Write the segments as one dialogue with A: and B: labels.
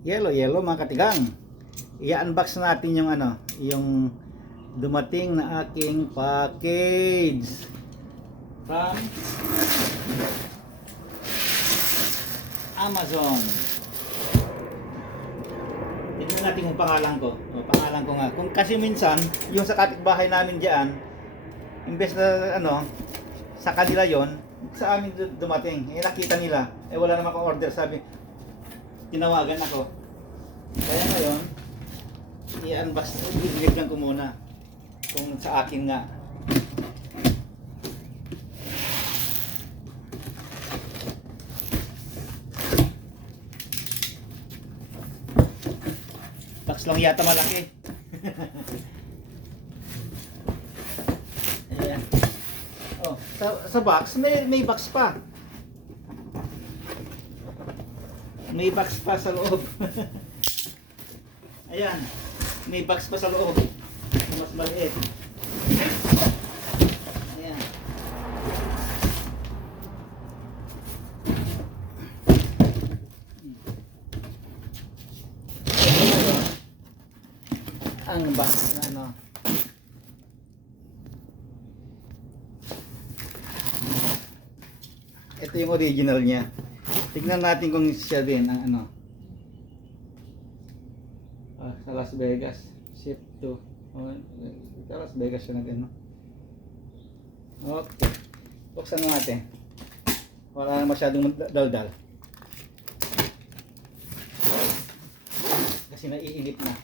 A: Yellow, yellow mga katigang. I-unbox natin yung ano, yung dumating na aking package from Amazon. Tignan natin kung pangalan ko. O, pangalan ko nga. Kung kasi minsan, yung sa kapitbahay namin diyan, imbes na ano, sa kanila yon sa amin du- dumating. Eh, nakita nila. Eh, wala naman akong order. Sabi, tinawagan ako. Kaya ngayon, i-unbox, ibigyan ko muna. Kung sa akin nga. Box lang yata malaki. Ayan. Oh, sa, sa box, may, may box pa. May box pa sa loob. Ayan. May box pa sa loob. Mas maliit. Ayan. Ang box na ano. Ito yung original niya. Tignan natin kung siya din ang ano. Ah, sa Las Vegas. Ship to. Oh, sa Las Vegas siya nag ano. Okay. Buksan natin. Wala na masyadong daldal. Kasi naiinit na.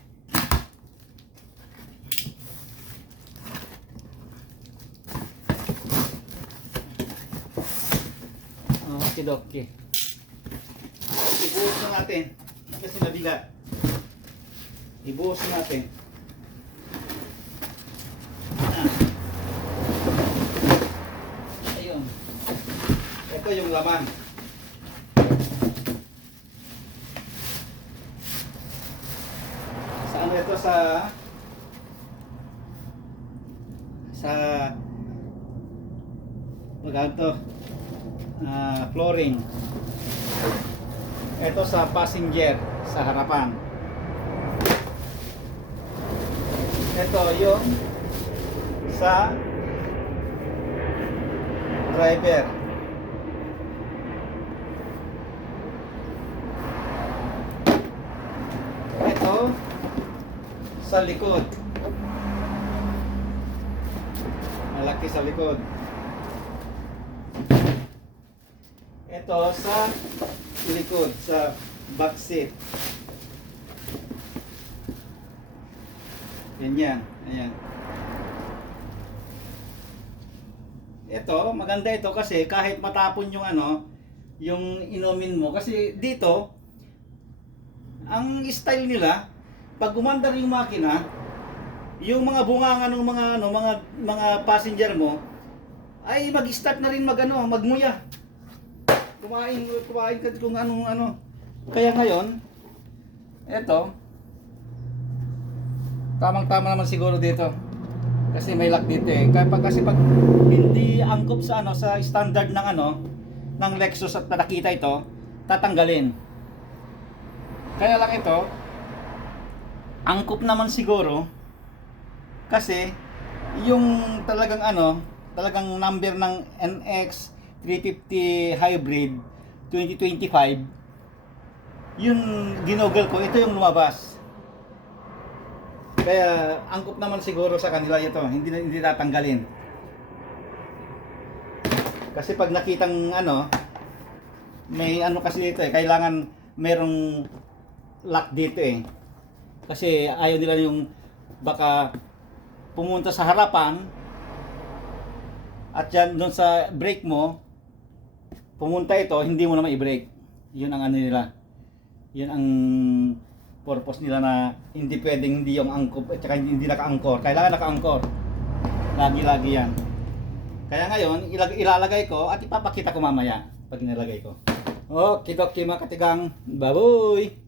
A: Okay, okay. Ibuhos na natin. Kasi mabigat. Ibuhos na natin. Ayun. Ito yung laman. Sa ano ito sa sa magkano to? Ah, flooring. Ito sa passenger sa harapan. Ito yung sa driver. Ito sa likod. Malaki sa likod. Ito sa likod, sa back seat. Ganyan, ayan. Ito, maganda ito kasi kahit matapon yung ano, yung inumin mo. Kasi dito, ang style nila, pag gumandar yung makina, yung mga bunganga ng mga ano, mga mga passenger mo ay mag-start na rin magano, magmuya kumain, kumain ka kung anong ano. Kaya ngayon, eto, tamang-tama naman siguro dito. Kasi may lock dito eh. Kaya pag, kasi pag hindi angkop sa ano, sa standard ng ano, ng Lexus at nakita ito, tatanggalin. Kaya lang ito, angkop naman siguro, kasi yung talagang ano, talagang number ng NX 350 hybrid 2025 yung ginoggle ko. Ito yung lumabas. Kaya angkop naman siguro sa kanila ito. Hindi hindi tatanggalin. Kasi pag nakitang ano may ano kasi dito eh kailangan merong lock dito eh. Kasi ayaw nila yung baka pumunta sa harapan at yan doon sa brake mo pumunta ito, hindi mo naman i-brake. Yun ang ano nila. Yun ang purpose nila na hindi pwedeng hindi yung angkop at saka hindi naka-angkor. Kailangan naka-angkor. Lagi-lagi yan. Kaya ngayon, ilag- ilalagay ko at ipapakita ko mamaya pag nilagay ko. Okay, okay mga katigang. Baboy!